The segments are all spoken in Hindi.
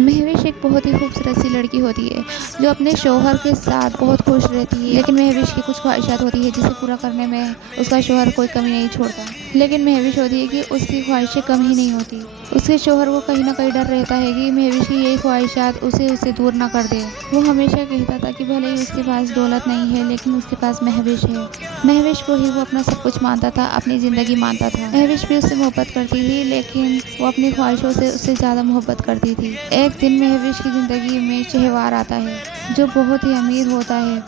महविश एक बहुत ही खूबसूरत सी लड़की होती है जो अपने शौहर के साथ बहुत खुश रहती है। लेकिन महविश की कुछ ख्वाहिशात होती है जिसे पूरा करने में उसका शौहर कोई कमी नहीं छोड़ता। लेकिन महविश होती है कि उसकी ख्वाहिशें कम ही नहीं होती। उसके शौहर को कहीं ना कहीं डर रहता है कि महविश की यही ख्वाहिशात उसे उससे दूर ना कर दे। वो हमेशा कहता था कि भले ही उसके पास दौलत नहीं है लेकिन उसके पास महविश है। महविश को ही वो अपना सब कुछ मानता था, अपनी ज़िंदगी मानता था। महविश भी उससे मोहब्बत करती थी लेकिन वो अपनी ख्वाहिशों से उससे ज़्यादा मोहब्बत करती थी। एक दिन महविश की ज़िंदगी में शहवार आता है जो बहुत ही अमीर होता है।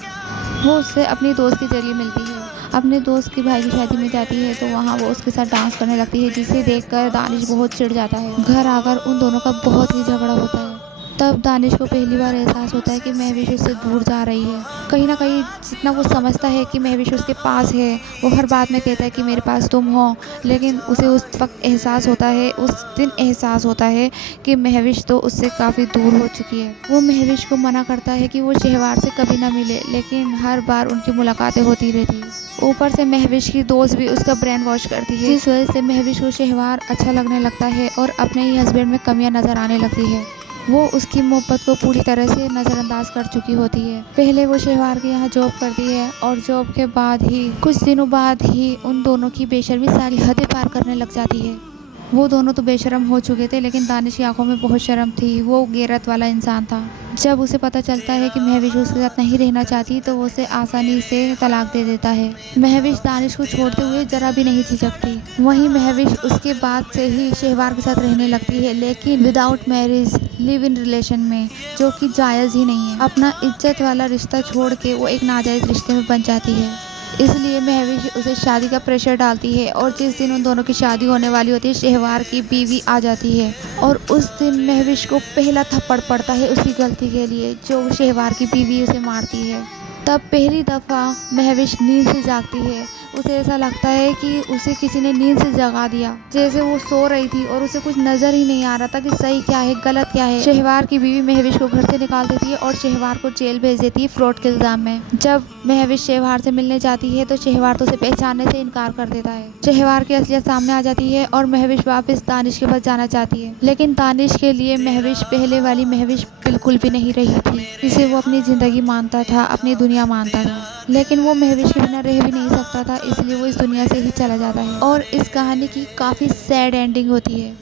वो उससे अपनी दोस्त के जरिए मिलती है। अपने दोस्त के भाई की शादी में जाती है तो वहाँ वो उसके साथ डांस करने लगती है जिसे देखकर दानिश बहुत चिढ़ जाता है। घर आकर उन दोनों का बहुत ही झगड़ा होता है। तब दानिश को पहली बार एहसास होता है कि महविश उससे दूर जा रही है। कहीं ना कहीं जितना वो समझता है कि महविश उसके पास है, वो हर बात में कहता है कि मेरे पास तुम हो, लेकिन उसे उस वक्त एहसास होता है, उस दिन एहसास होता है कि महविश तो उससे काफ़ी दूर हो चुकी है। वो महविश को मना करता है कि वो शहवार से कभी ना मिले, लेकिन हर बार उनकी मुलाकातें होती रहती है। ऊपर से महविश की दोस्त भी उसका ब्रेन वॉश करती है जिस वजह से महविश को शहवार अच्छा लगने लगता है और अपने ही हस्बैंड में कमियां नज़र आने लगती है। वो उसकी मोहब्बत को पूरी तरह से नज़रअंदाज कर चुकी होती है। पहले वो शहवार के यहाँ जॉब करती है और जॉब के बाद ही कुछ दिनों बाद ही उन दोनों की बेशर्मी सारी हदें पार करने लग जाती है। वो दोनों तो बेशर्म हो चुके थे लेकिन दानिश की आंखों में बहुत शर्म थी। वो गैरत वाला इंसान था। जब उसे पता चलता है कि महविश उसके साथ नहीं रहना चाहती तो वो उसे आसानी से तलाक दे देता है। महविश दानिश को छोड़ते हुए जरा भी नहीं झिझकती। वहीं महविश उसके बाद से ही शहवार के साथ रहने लगती है लेकिन without marriage, live in relation में, जो कि जायज़ ही नहीं है। अपना इज्जत वाला रिश्ता छोड़ के वो एक नाजायज़ रिश्ते में बन जाती है। इसलिए महविश उसे शादी का प्रेशर डालती है और जिस दिन उन दोनों की शादी होने वाली होती है शहवार की बीवी आ जाती है और उस दिन महविश को पहला थप्पड़ पड़ता है उसकी गलती के लिए, जो शहवार की बीवी उसे मारती है। तब पहली दफ़ा महविश नींद से जागती है। उसे ऐसा लगता है कि उसे किसी ने नींद से जगा दिया, जैसे वो सो रही थी और उसे कुछ नज़र ही नहीं आ रहा था कि सही क्या है गलत क्या है। शहवार की बीवी महविश को घर से निकाल देती है और शहवार को जेल भेज देती है फ्रॉड के इल्ज़ाम में। जब महविश शहवार से मिलने जाती है तो शहवार तो उसे पहचानने से इनकार कर देता है। शहवार की असलियत सामने आ जाती है और महविश वापस दानिश के पास जाना चाहती है, लेकिन दानिश के लिए महविश पहले वाली महविश बिल्कुल भी नहीं रही थी जिसे वो अपनी ज़िंदगी मानता था, अपनी दुनिया मानता था। लेकिन वो महविश के बिना रह भी नहीं सकता था, इसलिए वो इस दुनिया से ही चला जाता है। और इस कहानी की काफ़ी सैड एंडिंग होती है।